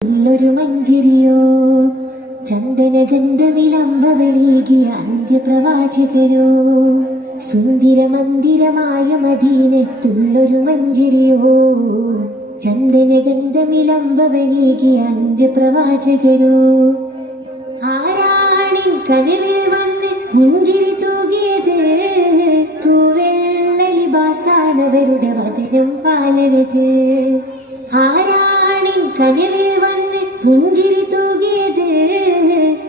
ഒരു മഞ്ചരിയോ ചന്ദനഗന്ധവിളംബവനീകിയ അന്ത്യപ്രവാചകരോ സുന്ദര മന്ദിരമായ മദീനത്തുള്ളൊരു മഞ്ചരിയോ ചന്ദനഗന്ധവിളംബവനീകിയ അന്ത്യപ്രവാചകരോ ആരാണിൻ കനവിൽ വന്ന് പുഞ്ചിരി തൂകിയത് തൂവെള്ള ലിബാസാനവരുടെ വദനം പാലഴക് ആരാണിൻ കനവിൽ വന്ന് പുഞ്ചിരി തൂകിയത്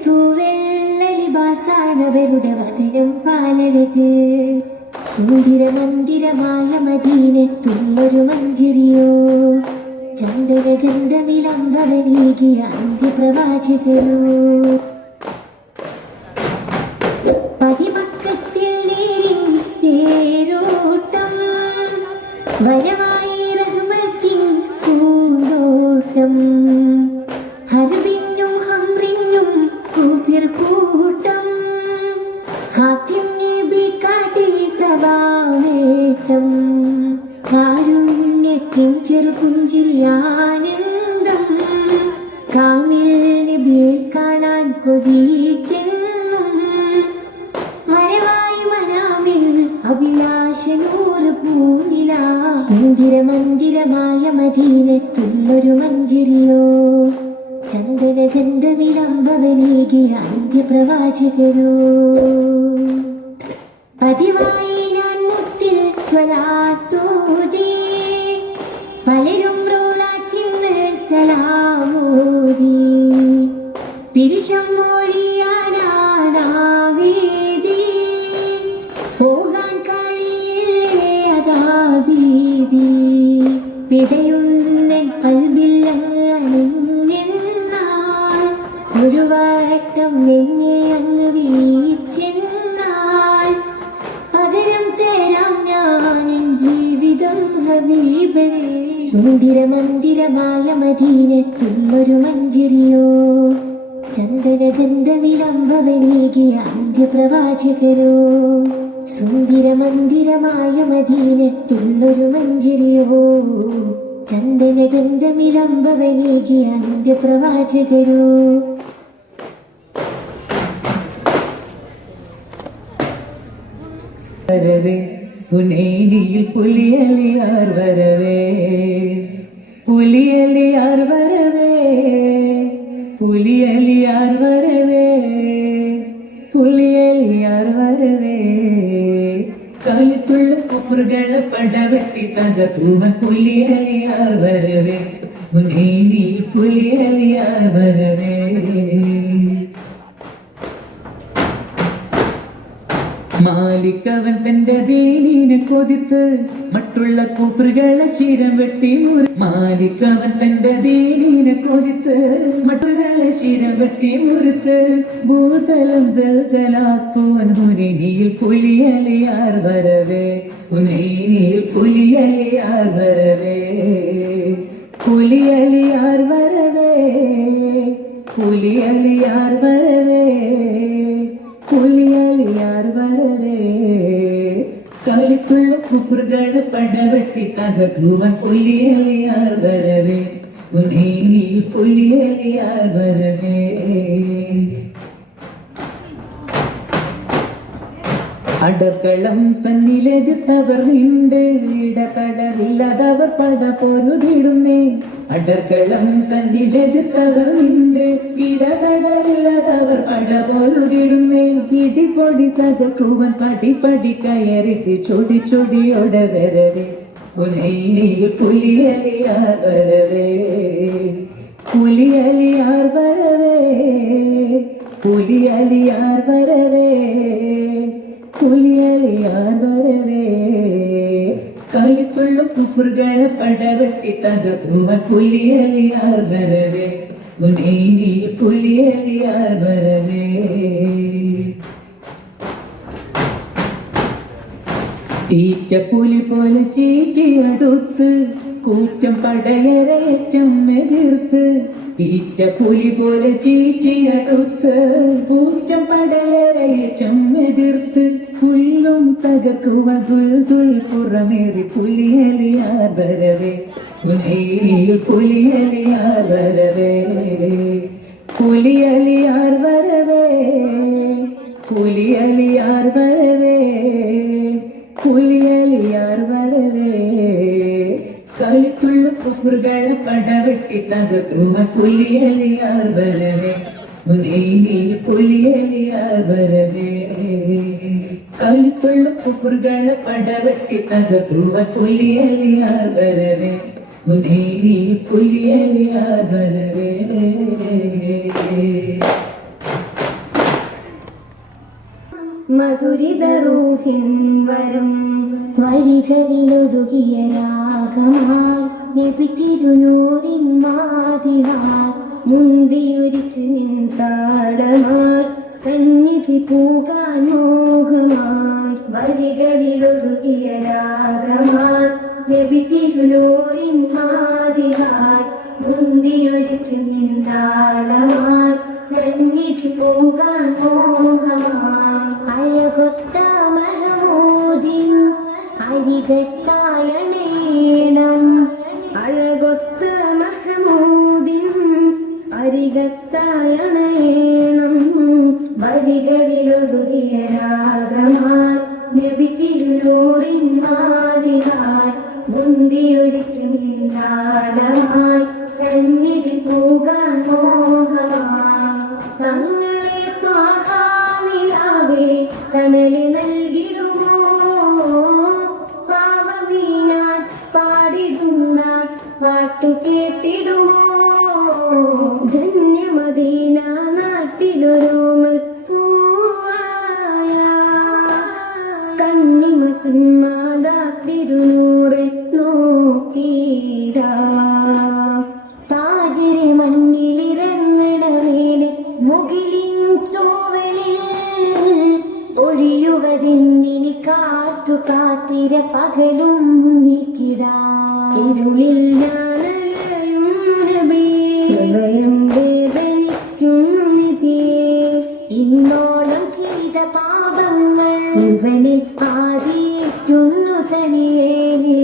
തൂവെള്ള ലിബാസാനവരുടെ വദനം പാലഴക് സുന്ദര മന്ദിരമായ മദീനത്തുള്ളൊരു മഞ്ചരിയോ ചന്ദനഗന്ധമിളംബവനീകിയ അന്ത്യപ്രവാചകരോ പതിമക്കത്തിൽ നീരിൻ തേരോട്ടം വരമായി റഹ്മത്തിൻ പൂന്തോട്ടം ഹർബിനും ഹംറിനും കൂഫിർ കൂട്ടം ഹാത്തിം നബി കാട്ടി പ്രഭാവേട്ടം കാരുണ്യത്തിൻ ചെറുപുഞ്ചിരിയാനന്ദം കാമിൽ നബിയെ കാണാൻ കൊതിച്ചെന്നും വരവായി മനാമിൽ അഭിലാഷനൂറ് പൂനില സുന്ദര മന്ദിരമായ മദീനത്തുള്ളൊരു മഞ്ചരിയോ ചന്ദനഗന്ധവിളംബവനീകിയ അന്ത്യപ്രവാചകരോ പതിവായി ഞാൻ മുത്തിൽ സ്വലാത്തോതി പലരും റോളാച്ചിന്ന് സലാമോതി പിരിശം മൊഴിയാനാവേദി പോകാൻ കഴിയില്ലേ അതാവീതി പിടയുന്ന കൽബില്ലങ്ങ് അണിഞ്ഞെന്നാൽ ഒരു വട്ടം എന്നെ അങ്ങ് വീച്ചെന്നാൽ പകരം തരാം ഞാൻ ജീവിതം ഹബീബേ സുന്ദര മന്ദിരമായ മദീനത്തുള്ളൊരു മഞ്ചരിയോ ചന്ദനഗന്ധവിളംബവനീകിയ അന്ത്യപ്രവാചകരോ സുന്ദര മന്ദിരമായ മദീനത്തുള്ളൊരു മഞ്ചരിയോ ചന്ദനഗന്ധമിളംബവനീകിയ അന്ത്യപ്രവാചകരോ വരവേ പുനേനിയിൽ പുലിയലിയാർ വരവേ പുലിയലിയാർ വരവേ പുലിയലിയാർ വരവേ പുലിയലിയാർ വരവേ കലിത്തുള്ള കുഫറുകളെ പടവെട്ടി തകർത്തുമ പുലിയലിയാർ വരവേ പുനേനിയിൽ പുലിയലിയാർ വരവേ മാലിക്കവൻ തന്റെ ദീനിനെ കൊതിത്ത് മറ്റുള്ള കുഫറുകളെ ശിരം വെട്ടി മാലിക്കവൻ തന്റെ ദീനിനെ കൊതിത്ത് മറ്റുള്ള ശിരം വെട്ടി മുറുത്ത് ഭൂതലം ജൽജലാക്കുവൻ ഹുനൈനിയിൽ പുലിയലിയാർ വരവേ ഹുനൈനിയിൽ പുലിയലിയാർ വരവേ പുലിയലിയാർ വരവേ പുലിയലിയാർ വരവേ പുലിയലിയാർ വരവേ കളിക്കുള്ള കുഫറുകളെ പടവെട്ടി തകർക്കുവൻ പുലിയലിയാർ വരവേ ഹുനൈനിയിൽ പുലിയലിയാർ വരവേ അടക്കളം തന്നിലെതിർത്തവർ നിണ്ട് ഇടതടവില്ലാതവർ പട പൊരുതിടുന്നേ അടക്കളം തന്നിലെതിർത്തവർ നിണ്ട് ഇടതടവില്ലാതവർ പട പൊരുതിടുന്നേ പിടിപൊടി തകർക്കുവൻ പടി കയറിട്ട് ചൊടി ചൊടിയോടെ വരവേ ഹുനൈനിയിൽ പുലിയലിയാർ വരവേ പുലിയലിയാർ വരവേ പുലിയലിയാർ വരവേ പുലിയലിയാർ വരവേ കളിത്തുള്ള കുഫറുകളെ പടവെട്ടി തകർത്തുവ പുലിയലിയാർ വരവേ ഹുനൈനിയിൽ പുലിയലിയാർ വരവേ ഈ ഈച്ചപ്പുലി പോലെ ചീറ്റിയടുത്ത് കൂറ്റം പടയരയറ്റം എതിർത്ത് ഈച്ചപ്പുലി പോലെ ചീറ്റിയടുത്ത് കൂറ്റം പടയരയറ്റം എതിർത്ത് പുല്ലും തകക്കുവാൻ തുൽ പുറമേറി പുലിയലിയാർ വരവേ പുലിയിൽ പുലിയലിയാർ വരവേ പുലിയലിയാർ വരവേ പുലിയലിയാർ വരവേ പുലിയലിയാർ വരവേ കളിത്തുള്ള കുഫറുകളെ പടവെട്ടി തകർക്കുമ പുലിയലിയാർ വരവേ നീയിൽ പുലിയലിയാർ വരവേ കളിത്തുള്ള കുഫറുകളെ പടവെട്ടി തകർക്കുമ പുലിയലിയാർ വരവേ നീയിൽ പുലിയലിയാർ വരവേ മധുരിതറൂഹിൻ വരും വരികളിലൊരുകിയ രാഗമായി നബി തിരുനൂറിൻ മാതിഹായി മുന്തിയൊരിസിനിൻ താളമായി സന്നിധി പൂകാൻ മോഹമായി വരികളിലൊരുകിയ രാഗമായി നബി തിരുനൂറിൻ മാതിഹായി മുന്തിയൊരിസിനിൻ താളമായി സന്നിധി പൂകാൻ മോഹമായി അഴകൊത്ത മഹമൂദിൻ അരികത്തായണേണം അഴകൊത്ത മഹമൂദിൻ അരികത്തായണേണം വരികളിലൊഴുകിയ രാഗമായി നബി തിരുനൂറിൻ മാതിഹായി മുന്തിയൊരു സിംഹാടമായി സന്നിധി പൂകാൻ മോഹമായി തങ്ങളെ ത്വാഹാനിലാവേ കനല് നൽകിടുമോ പാവമീനാൻ പാടിടുന്ന പാട്ടു കേട്ടിടുമോ ധന്യമദീന നാട്ടിലൊരു പൂവായ കണ്ണിമ ചിന്മാതാ തിരുനൂറെ നോക്കീരാ താജിരെ മണ്ണിലിറങ്ങണവേലെ മുകിലിൻ തൂവലിൽ ഒഴിയുവതെന്നിനി കാറ്റു കാത്തിര പകലും ഇരുളിൽ ഞാനലയുന്നു നബി ഹൃദയം വേദനിക്കുന്നു നിധിയേ ഇന്നോളം ചെയ്ത പാപങ്ങൾ ഇവനിൽ ആദിയേറ്റുന്നു തനിയേനെ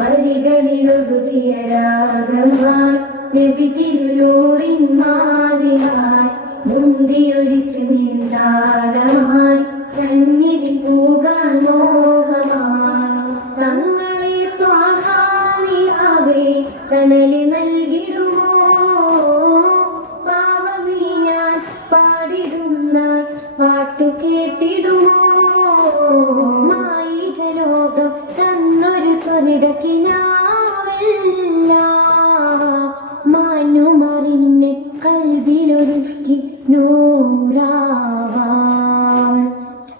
വരികളിലൊഴുകിയ രാഗമായി നബി തിരുനൂറിൻ മാതിഹായി മുന്തിയൊരു സിമിന്താളമായി സന്നിധി പൂകാൻ മോഹമായി തങ്ങളെ ത്വാഹാനിലാവേ കനല് നൽകിടുമോ പാവമീനാൻ പാടിടുന്ന പാട്ടു കേട്ടിടുമോ മായിക ലോകം തന്നൊരു സ്വനിടക്കിനാവില്ല മാനുമറിഞ്ഞ് കൽവിലൊരുക്കി നൂറാവാൻ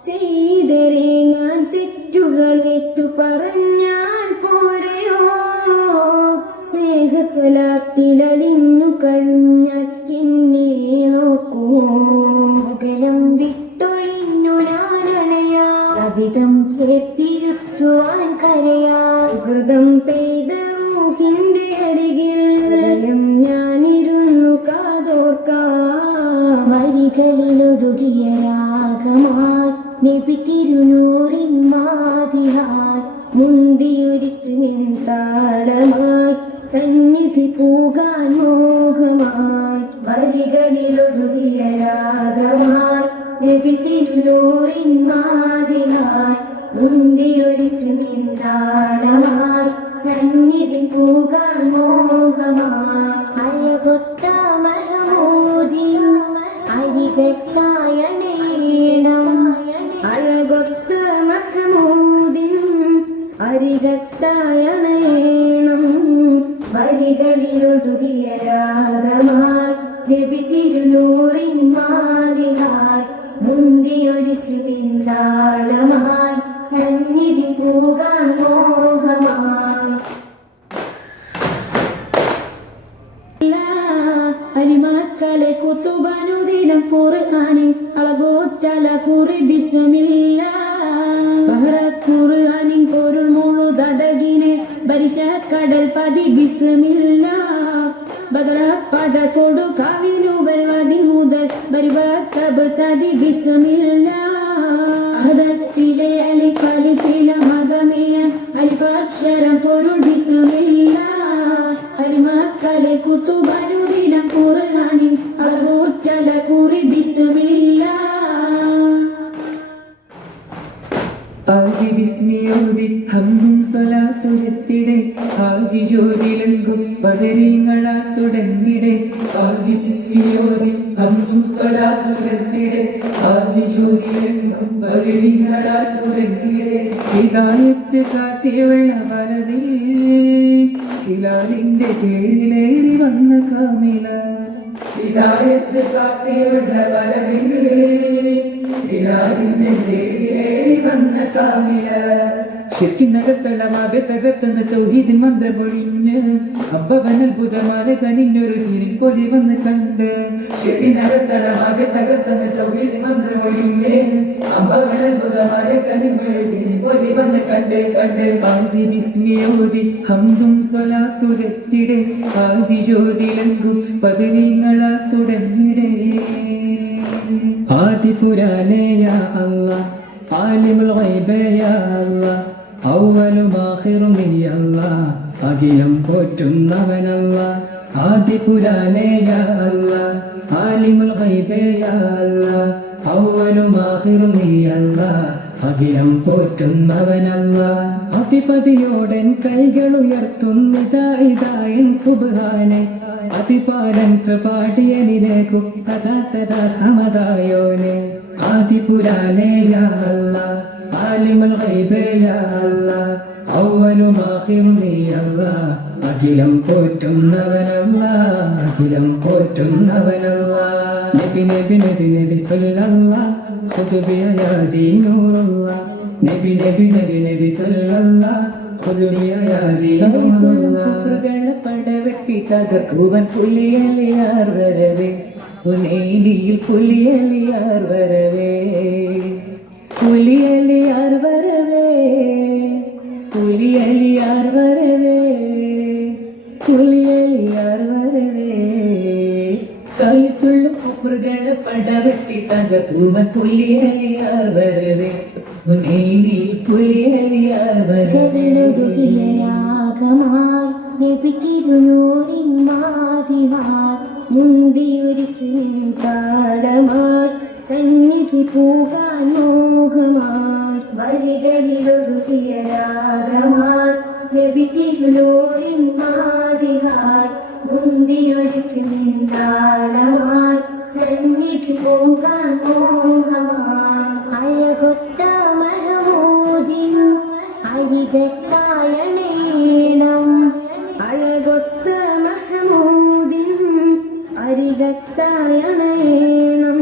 ചെയ്തരെ ഞാൻ തെറ്റുകൾ ഏറ്റു പറഞ്ഞാൽ പോരെയോ സ്നേഹസ്വലാത്തിലലിഞ്ഞു കഴിഞ്ഞാൽ എന്നെ നോക്കുമോ സകലം വിട്ടൊഴിഞ്ഞു ഞാനണയാ സജിതം ചേർത്തിരുത്തുവാൻ കരയാ ഹൃദം പെയ്ത റൂഹിന്റെ അരികിൽ ഞാനിരുന്നു കാതോർക്കാം വരികളിലൊഴുകിയ രാഗമായി നബി തിരുനൂറിൻ മാതിഹായി മുന്തിയൊരു സിമിന്താളമായി സന്നിധി പൂകാൻ മോഹമായി വരികളിലൊഴുകിയ രാഗമായി നബി തിരുനൂറിൻ മാതിഹായി മുന്തിയൊരു സിമിന്താളമായി സന്നിധി പൂകാൻ മോഹമായി അഴകൊത്ത മഹമൂദിൻ അരികത്തായണേണം അഴകൊത്ത മഹമൂദിൻ അരികത്തായണേണം വരികളിലൊഴുകിയ രാഗമായി നബി തിരുനൂറിൻ മാതിഹായി മുന്തിയൊരു സിമിന്താളമായി സന്നിധി പൂകാൻ മോഹമായി അരിമാക്കലെ കുത്തുബനുദിനം ഖുർആനിൻ അളകോറ്റല കുറി ബിസ്മില്ലാ ഖുർആനിൻ പൊരുൾ മുഴുതടകിനെ ബരിശ കടൽ പതി ബിസ്മില്ല ബദറപ്പട കൊടു കവിനുകൾ മതിൽ മുതൽ ബരിവട്ടബ് തതി ബിസ്മില്ല അഹദത്തിലെ അലിഫലിഫില മകമേയ അലിഫാക്ഷരം പൊരുൾ ബിസ്മില്ല അരിമക്കലെ കുത്തുബനുദിനം ഖുർആനിൻ അളവുറ്റല കുറി ബിസ്മില്ല ആദി ബിസ്മിയോതി ഹംദും സ്വലാത്തുരത്തിടെ ആദി ജ്യോതിലങ്കും പകരീങ്ങളാ തുടങ്ങിടെ ആദി ബിസ്മിയോതി ഹംദും സ്വലാത്തുരത്തിടെ ആദി ജ്യോതിലങ്കും പകരീങ്ങളാ തുടങ്ങിടെ ഹിദായത്ത് കാട്ടിയുള്ള വലതിൽ ഹിലാലിന്റെ പേരിലേറി വന്ന കാമില ഹിദായത്ത് കാട്ടിയുള്ള വലതിൽ ഹിലാലിന്റെ പേരിലേറി വന്ന കാമില ശിർക്കിനകത്തളമാകെ തകർത്തുന്ന തൗഹീദിൻ മന്ത്രമൊഴിഞ്ഞ് അബ്ബവനത്ഭുതമായ കനിഞ്ഞൊരു തീരിൻ പൊലി വന്ന് കണ്ട് ശിർക്കിനകത്തളമാകെ തകർത്തുന്ന തൗഹീദിൻ മന്ത്രമൊഴിഞ്ഞ് അബ്ബവനത്ഭുതമായ കനിഞ്ഞൊരു തീരിൻ പൊലി വന്ന് കണ്ട് ആദി ബിസ്മിയോതി ഹംദും സ്വലാത്തുരത്തിടെ ആദി ജ്യോതിലങ്കും പദവിങ്ങളാ തുടങ്ങിടെ ആദി പുരാനേ യാ അല്ലാഹ് ആലിമുൽ ഗൈബേ യാ അല്ലാഹ് അവ്വലും ആഖിറും നീ അല്ലാഹ് അഖിലം പോറ്റുന്നവനല്ലാഹ് ആദി പുരാനേ യാ അല്ലാഹ് ആലിമുൽ ഗൈബേ യാ അല്ലാഹ് അവ്വലും ആഖിറും നീ അല്ലാഹ് അഖിലം പോറ്റുന്നവനല്ലാഹ് അതിപതിയോടൻ കൈകൾ ഉയർത്തുന്നിതായിതായൻ സുബ്ഹാനെ അതിപാലൻ കൃപാടിയനിലേക്കു സദാ സദാ സമതായോനെ ആദി പുരാനേ യാ അല്ലാഹ് ആലിമുൽ ഗൈബേ യാ അല്ലാഹ് അവ്വലും ആഖിറും നീ അല്ലാഹ് അഖിലം പോറ്റുന്നവനല്ലാഹ് അഖിലം പോറ്റുന്നവനല്ലാഹ് നബി നബി നബി നബി സല്ലല്ലാഹ് ഖുദ് ബിയദി നൂറുല്ലാഹ് നബി നബി നബി നബി സല്ലല്ലാഹ് ഖുദ് ബിയദി നൂറുല്ലാഹ് പടവെട്ടി തകർക്കുവൻ പുലിയലിയാർ വരവേ ഉനേലിയിൽ പുലിയലിയാർ വരവേ പുലിയലിയാർ വരവേ പുലിയലിയാർ വരവേ പുലിയലിയാർ വരവേ കൈത്തുള്ള കുഫറുകളെ പടവെട്ടി തകർക്കുവൻ പുലിയലിയാർ വരവേ ഉനേലിയിൽ പുലിയലിയാർ വരവേ തിരുനൂറിൻ മാതിഹാർ മുന്തിയൊരു സിംചാടമാർ സന്നിധി പോകാൻ മോഹമാർ വരികളിലൊഴുകിയ രാഗമാർ നബി തിരുനൂറിൻ മാതിഹാർ മുന്തിയൊരു സിംചാടമാർ സന്നിധി പോകാൻ മോഹമാർ അഴകൊത്ത മഹമൂദിൻ അരികത്തായണേണം അഴകൊത്ത മഹമൂദിൻ അരികത്തായണേണം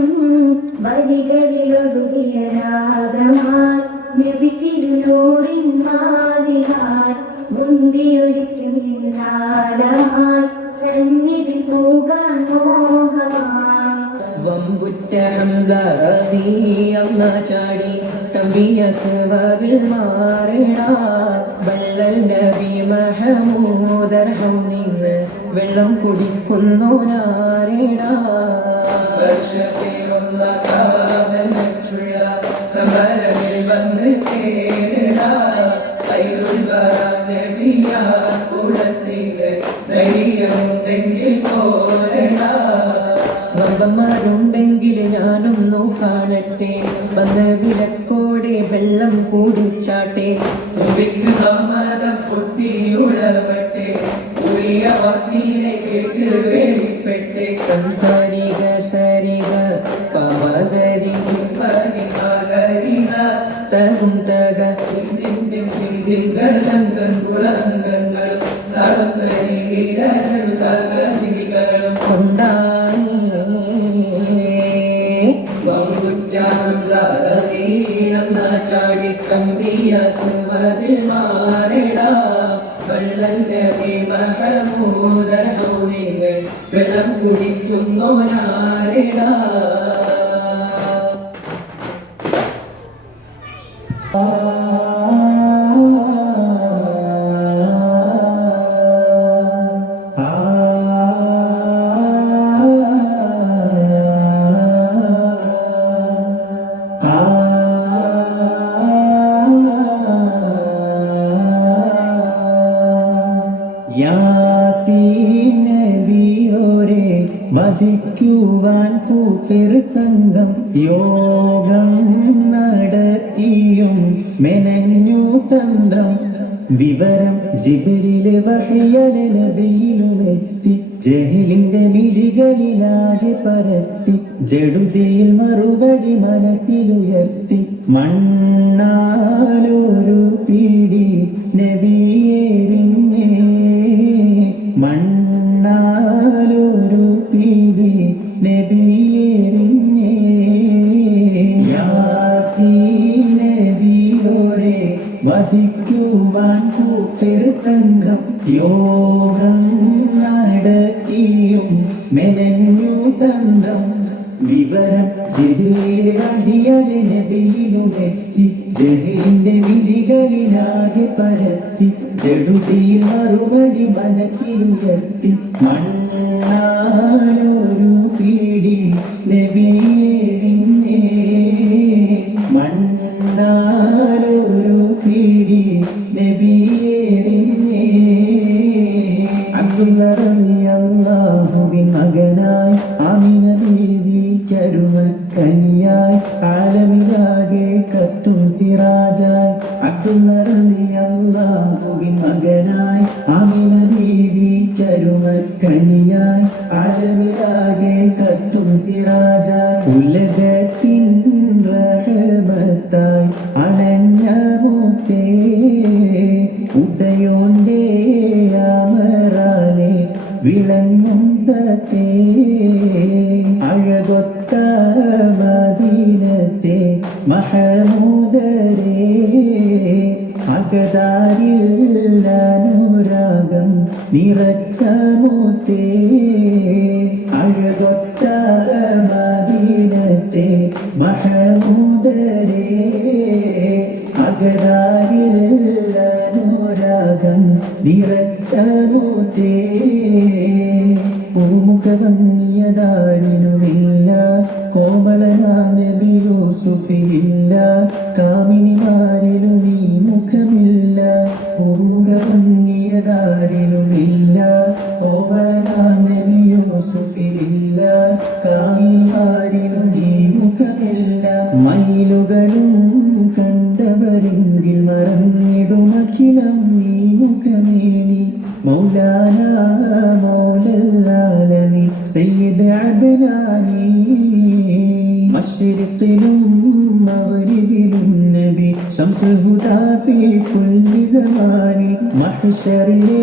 വരികളിലൊഴുകിയ രാഗമാർ നബി തിരുനൂറിൻ മാതിഹാർ മുന്തിയൊരു സിംഹാടമാർ സന്നിധി പോകാൻ മോഹമാർ വമ്പുറ്റ ഹംസ റളിയല്ല ചാടി തമ്പിയ സവാദിൽ മാറിട വള്ളൽ നബി മഹമൂദ് അർഹം നിന്ന് വെള്ളം കുടിക്കുന്നു നാരിട വർഷത്തിലുള്ള കാവലച്ചുള്ള സമരമിൽ വന്ന് ചേരിട ഖൈറുൽ വറ നബിയ കുളത്തിലെ ധൈര്യമുണ്ടെങ്കിൽ പോരട വമ്പന്മാരുണ്ടെങ്കിൽ ഞാനൊന്നു കാണട്ടെ വന്ന് വിലക്കോടെ വെള്ളം കുടിച്ചാട്ടെ തുമ്പിക്ക് സമ്മതം പൊട്ടിയുളവട്ടെ ഉളിയ വാഗ്നിയെ കേട്ട് വെളിപ്പെട്ടെ സംസാരിക സരിക പമകരി പരിഹാരിക തകും തക ശങ്കൻ കുളങ്കങ്ങൾ തളം തരികളും കൊണ്ടായി ചാടി കമ്പിയ സുവതിൽ മാറിട വള്ളൽ നബി മഹമൂദ് അർഹമിന് വെള്ളം കുടിക്കുന്നോനാരിട ആ വധിക്കുവാൻ കൂഫിർ സംഘം യോഗം നടത്തിയും മെനഞ്ഞു തന്ത്രം വിവരം ജിബ്രീൽ വഹ്യന നബിയിലുമെത്തി ജഹലിന്റെ മിഴികളിലാകെ പരത്തി ജഡുതിയിൽ മറുപടി മനസ്സിലുയർത്തി മണ്ണാലൊരു പിടി നബിയേരിഞ്ഞേ മണ്ണാലൊരു പിടി നബിയേരിഞ്ഞേ യാസീൻ നബിയോരെ വധിക്കുവാൻ കൂഫിർ സംഘം യോഗം നടത്തിയും മെനഞ്ഞു തന്ത്രം വിവരം ജിബ്രീൽ വഹ്യന നബിയിലുമെത്തി ജഹലിന്റെ വിളികളിലാകെ പരത്തി ജഡുതിയിൽ മറുപടി മനസ്സിലുയർത്തി മണ്ണാലൊരു പിടി നബിയേരിഞ്ഞേ മണ്ണാലൊരു പിടി നബിയേരിഞ്ഞേ അബ്ദുള്ള റളിയല്ലാഹുവിൻ മകനായി ആമിന ബീവി കരുമക്കനിയായി ആലമിലാകെ കത്തും സിറാജായി അബ്ദുള്ള റളിയല്ലാഹുവിൻ മകനായി ആമിന ബീവി കരുമക്കനിയായി ആലമിലാകെ കത്തും സിറാജായി ഉലകത്തിൻ റഹ്മത്തായി അണഞ്ഞ മുത്തേ ഉടയോന്റെ അമറാലെ വിളങ്ങും സത്തേ അഴകൊത്ത മദീനത്തെ മഹമൂദരേ അകതാരിൽ അനുരാഗം നിറച്ച മുത്തേ അഴകൊത്ത മദീനത്തെ മഹമൂദരേ അകതാരിൽ അനുരാഗം നിറച്ച മുത്തേ പൂമുഖഭംഗിയതാരിനുമില്ല കോമളനാം നബി യൂസുഫില്ല കാമിനിമാരിലും ഈ മുഖമില്ല പൂമുഖഭംഗിയതാരിനുമില്ല കോമളനാം നബി യൂസുഫില്ല കാമിനിമാരിലും ഈ മുഖമില്ല മയിലുകളും കണ്ടവരെങ്കിൽ മറന്നിടുമഖിലം ഈ മുഖമേനി മൗലാന മൗലല്ലാലമി സയ്യിദ് അദ്നാനി മശ്രിഖിലും മഗ്രിബിലും നബി ശംസുൽ ഹുദാ ഫീ കുല്ലി സമാനി മഹ്ശറിലെ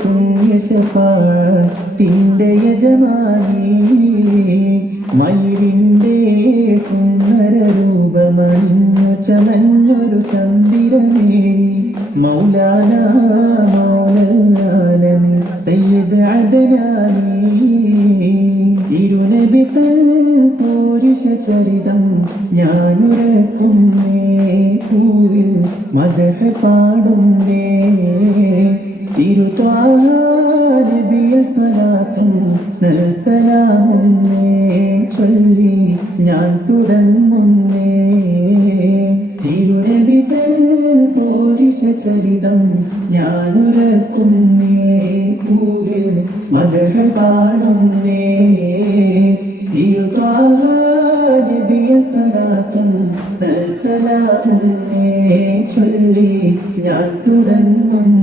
പുണ്യ ശഫാഅത്തിന്റെ യജമാനി മയിരിന്റെ സുന്ദര രൂപമണിഞ്ഞു ചമഞ്ഞൊരു ചന്ദ്രമേനി മൗലാന മൗലല്ലാലമി സയ്യിദ് അദ്നാനി ഇരുനബി തൻ പോരിശ ചരിതം ഞാനുരക്കുന്നേ പൂവിൽ മദഹ് പാടുന്നേ തിരുത്വാഹ നബിയ സ്വലാത്തും നൽസലാമുന്നേ ചൊല്ലി ഞാൻ തുടങ്ങുന്നേ തിരുനബി തൻ പോരിശ ചരിതം ഞാനുരക്കുന്നേ പൂവിൽ മദഹ് പാടുന്നേ തിരുത്വാഹ നബിയ സ്വലാത്തും നൽസലാമുന്നേ ചൊല്ലി ഞാൻ തുടങ്ങുന്നേ